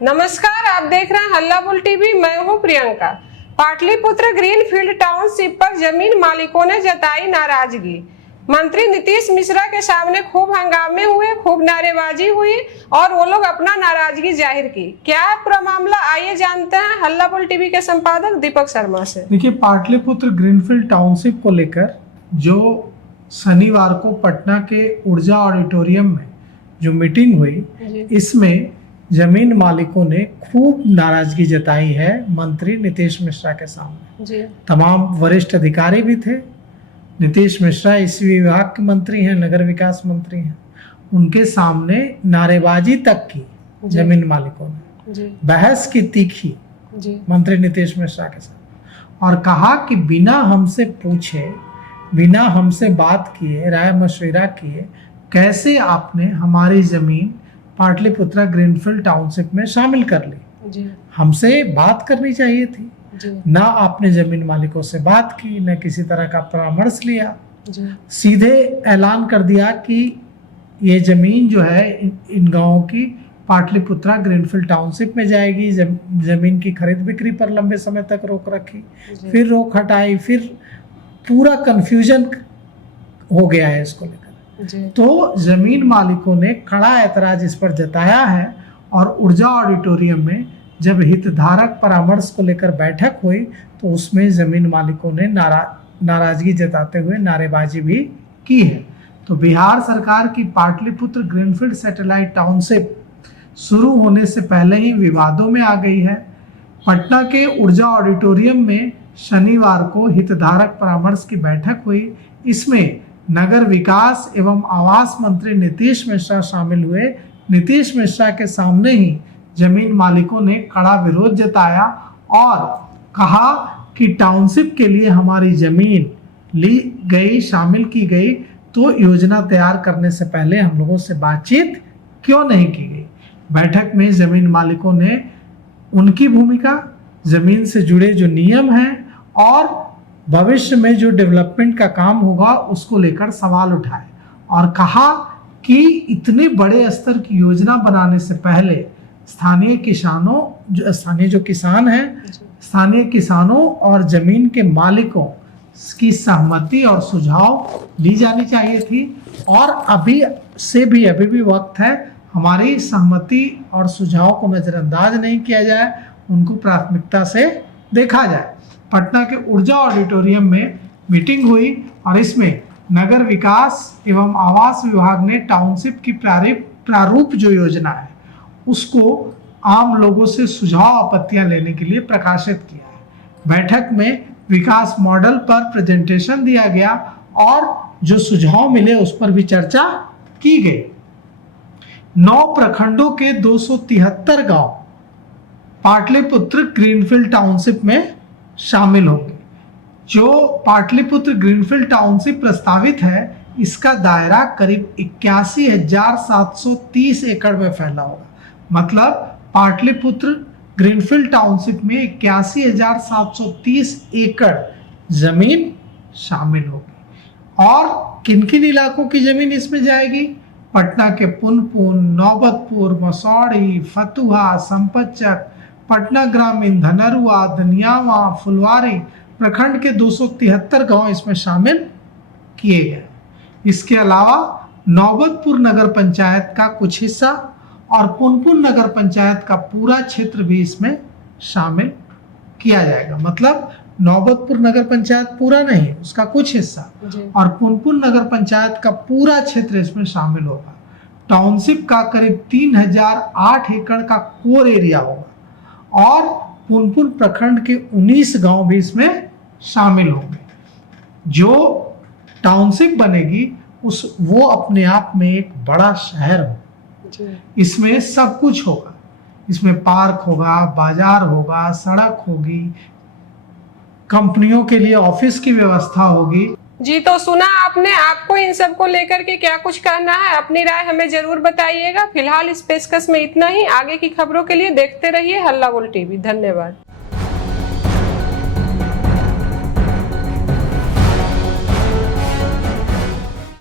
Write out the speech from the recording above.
नमस्कार, आप देख रहे हैं हल्ला बोल टीवी। मैं हूं प्रियंका। पाटलिपुत्र ग्रीनफील्ड टाउनशिप पर जमीन मालिकों ने जताई नाराजगी। मंत्री नीतीश मिश्रा के सामने खूब हंगामे हुए, खूब नारेबाजी हुई और वो लोग अपना नाराजगी जाहिर की। क्या है पूरा मामला, आइए जानते हैं हल्ला बोल टीवी के संपादक दीपक शर्मा से। देखिए, पाटलिपुत्र ग्रीनफील्ड टाउनशिप को लेकर जो शनिवार को पटना के ऊर्जा ऑडिटोरियम में जो मीटिंग हुई, इसमें जमीन मालिकों ने खूब नाराजगी जताई है मंत्री नीतीश मिश्रा के सामने। तमाम वरिष्ठ अधिकारी भी थे। नीतीश मिश्रा इसी विभाग के मंत्री हैं, नगर विकास मंत्री हैं। उनके सामने नारेबाजी तक की जमीन मालिकों ने, बहस की तीखी मंत्री नीतीश मिश्रा के साथ, और कहा कि बिना हमसे पूछे, बिना हमसे बात किए, राय मशविरा किए, कैसे आपने हमारी जमीन पाटलिपुत्रा ग्रीनफील्ड टाउनशिप में शामिल कर ली। हमसे बात करनी चाहिए थी। ना आपने जमीन मालिकों से बात की, न किसी तरह का परामर्श लिया। सीधे ऐलान कर दिया कि ये जमीन जो है इन गांवों की पाटलिपुत्रा ग्रीनफील्ड टाउनशिप में जाएगी। जमीन की खरीद बिक्री पर लंबे समय तक रोक रखी, फिर रोक हटाई, फिर पूरा कंफ्यूजन हो गया है इसको लेकर। तो जमीन मालिकों ने कड़ा ऐतराज इस पर जताया है और ऊर्जा ऑडिटोरियम में जब हितधारक परामर्श को लेकर बैठक हुई तो उसमें जमीन मालिकों ने नाराजगी जताते हुए नारेबाजी भी की है। तो बिहार सरकार की पाटलिपुत्र ग्रीनफील्ड सैटेलाइट टाउनशिप शुरू होने से पहले ही विवादों में आ गई है। पटना के ऊर्जा ऑडिटोरियम में शनिवार को हितधारक परामर्श की बैठक हुई। इसमें नगर विकास एवं आवास मंत्री नीतीश मिश्रा शामिल हुए। नीतीश मिश्रा के सामने ही जमीन मालिकों ने कड़ा विरोध जताया और कहा कि टाउनशिप के लिए हमारी जमीन ली गई, शामिल की गई, तो योजना तैयार करने से पहले हम लोगों से बातचीत क्यों नहीं की गई। बैठक में जमीन मालिकों ने उनकी भूमिका, जमीन से जुड़े जो नियम हैं और भविष्य में जो डेवलपमेंट का काम होगा उसको लेकर सवाल उठाए और कहा कि इतने बड़े स्तर की योजना बनाने से पहले स्थानीय किसानों और जमीन के मालिकों की सहमति और सुझाव ली जानी चाहिए थी। और अभी भी वक्त है, हमारी सहमति और सुझाव को नजरअंदाज नहीं किया जाए, उनको प्राथमिकता से देखा जाए। पटना के ऊर्जा ऑडिटोरियम में मीटिंग हुई और इसमें नगर विकास एवं आवास विभाग ने टाउनशिप की प्रारूप जो योजना है उसको आम लोगों से सुझाव आपत्तियां लेने के लिए प्रकाशित किया है। बैठक में विकास मॉडल पर प्रेजेंटेशन दिया गया और जो सुझाव मिले उस पर भी चर्चा की गई। 9 प्रखंडों के 273 गांव पाटलिपुत्र ग्रीनफील्ड टाउनशिप में शामिल होंगे। जो पाटलिपुत्र ग्रीनफील्ड टाउनशिप प्रस्तावित है, इसका दायरा करीब 81,730 एकड़ में फैला होगा। मतलब पाटलिपुत्र ग्रीनफील्ड टाउनशिप में 81,730 एकड़ जमीन शामिल होगी। और किन किन इलाकों की जमीन इसमें जाएगी? पटना के पुनपुन, नौबतपुर, मसौड़ी, फतुहा, संपतचक, पटना ग्रामीण, धनरुआ, दनियावा, फुलवारी प्रखंड के 273 गांव इसमें शामिल किए गए। इसके अलावा नौबतपुर नगर पंचायत का कुछ हिस्सा और पुनपुन नगर पंचायत का पूरा क्षेत्र भी इसमें शामिल किया जाएगा। मतलब नौबतपुर नगर पंचायत पूरा नहीं, उसका कुछ हिस्सा, और पुनपुन नगर पंचायत का पूरा क्षेत्र इसमें शामिल होगा। टाउनशिप का करीब 3008 एकड़ का कोर एरिया होगा और पुनपुन प्रखंड के 19 गांव भी इसमें शामिल होंगे। जो टाउनशिप बनेगी वो अपने आप में एक बड़ा शहर होगा। इसमें सब कुछ होगा। इसमें पार्क होगा, बाजार होगा, सड़क होगी, कंपनियों के लिए ऑफिस की व्यवस्था होगी। जी, तो सुना आपने। आपको इन सब को लेकर के क्या कुछ कहना है? अपनी राय हमें जरूर बताइएगा। फिलहाल इस पेशकश में इतना ही। आगे की खबरों के लिए देखते रहिए हल्ला बोल टीवी। धन्यवाद।